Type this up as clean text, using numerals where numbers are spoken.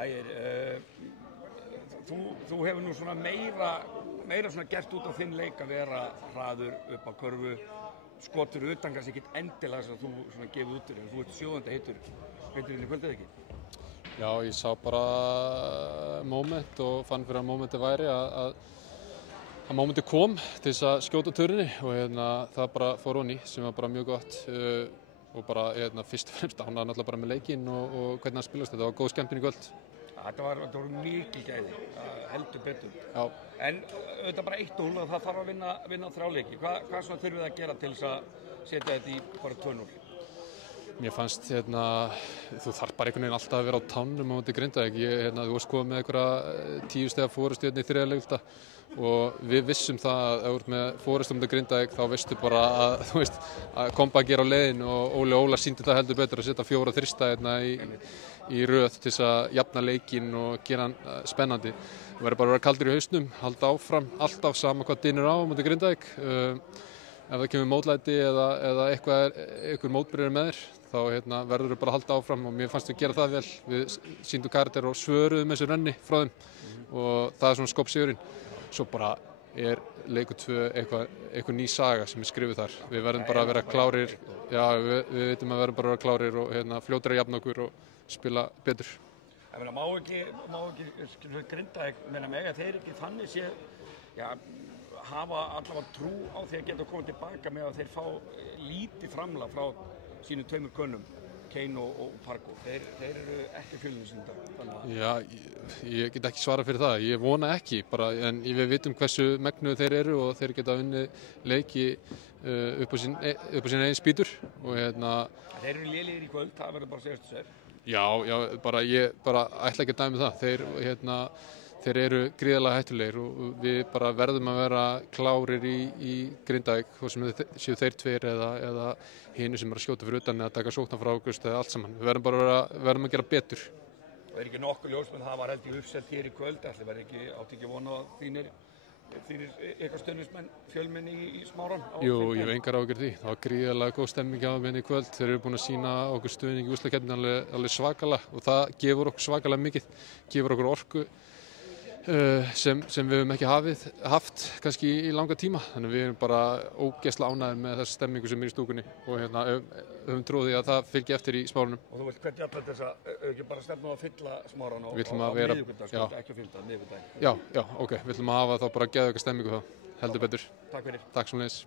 Ægir, þú hefur nú svona meira svona gert út á þinn leik að vera hraður upp á körfu, skotur utan kannski ekkert endilega þess að þú svona gefið út þér, en þú ert sjóðandi heitur inn í kvöldið ekki? Já, ég sá bara moment og fann fyrir að momentið væri að momentið kom til þess að skjóta turninni og það bara fór honni sem var bara mjög gott og bara fyrst og fremst ánægður náttúrulega bara með leikinn og hvernig hann spilast. Þetta var góð skemmtun í kvöld. Þetta voru mikil gæði, heldur betur. Já. En auðvitað bara 1-0 og það þarf að vinna 3 leiki. Hvað svona þurfið að gera til þess að setja þetta í bara 2-0? Mér fannst, þú þarf bara einhvern veginn alltaf að vera á tánum á móti Grindavík. Þú varst komið með einhverja 10 stiga forystu í 3. leikluta og við vissum það að ef þú ert með forystu á móti Grindavík þá veistu bara að comeback er á leiðin og Óli Óla sýndi það heldur betur að setja 4 þrista í röð til þess að jafna leikinn og gera hann spennandi. Þú verður bara að vera kaldur í hausnum, halda áfram, alltaf sama hvað dynur á móti Grindavík. Ef það kemur mótlæti eða einhver mótbyrjur með þér, þá verður þau bara að halda áfram og mér fannst við gera það vel. Við sýndum karakter og svöruðum þessu renni frá þeim og það er svona skopsigurinn. Svo bara er leikur 2 eitthvað ný saga sem er skrifuð þar. Við verðum bara að vera klárir, já, við veitum að verðum bara að vera klárir og fljótir að jafna okkur og spila betur. Ég meina, má ekki Grindavík, mega þeir ekki þannig sé, já, hafa allavega trú á því að geta komið tilbaka með að þeir fá lítið framlag frá sínum 2 kunnum, Kane og Pargo. Þeir eru ekki fjölnisindar. Já, ég get ekki svarað fyrir það. Ég vona ekki, en við vitum hversu megnuð þeir eru og þeir geta unnið leiki upp á sín eigin spýtur. Þeir eru lélegir í kvöld, það verður bara að segjast sér. Já, ég ætla ekki að dæmi það. Þeir eru gríðarlega hættulegir og við bara verðum að vera klárir í Grindavík, hvort sem séu þeir 2 eða hinu sem að skjóta fyrir utan eða taka sóknar frá Ágúst eða allt saman. Við verðum að gera betur. Og ekki nokkuð ljósmenn, það var heldur uppselt hér í kvöld, ætli verði átti ekki vona að þínir eitthvað stuðningsmenn fjölmenn í Smáran? Jú, ég hef engar áhyggjur því. Það var gríðarlega góð stemming á þeim í kvöld. Þeir eru búin að sýna okkur stuðning í úrslitakeppninni alveg svakalega og það gefur okkur svakalega mikið, gefur okkur orku sem við höfum ekki haft kannski í langa tíma. Þannig við erum bara ógeðslega ánægðir með þessa stemmingu sem er í stúkunni og höfum trúið að það fylgi eftir í Smáranum. Og þú vilt hvernig jafnvel þess að ekki bara stefna að fylla Smáran á miðvikudag, ekki að fylla miðvikudag? Já, ok. Við ætlum að hafa þá bara geðveika stemmingu þá, heldur betur. Takk fyrir. Takk sömuleiðis.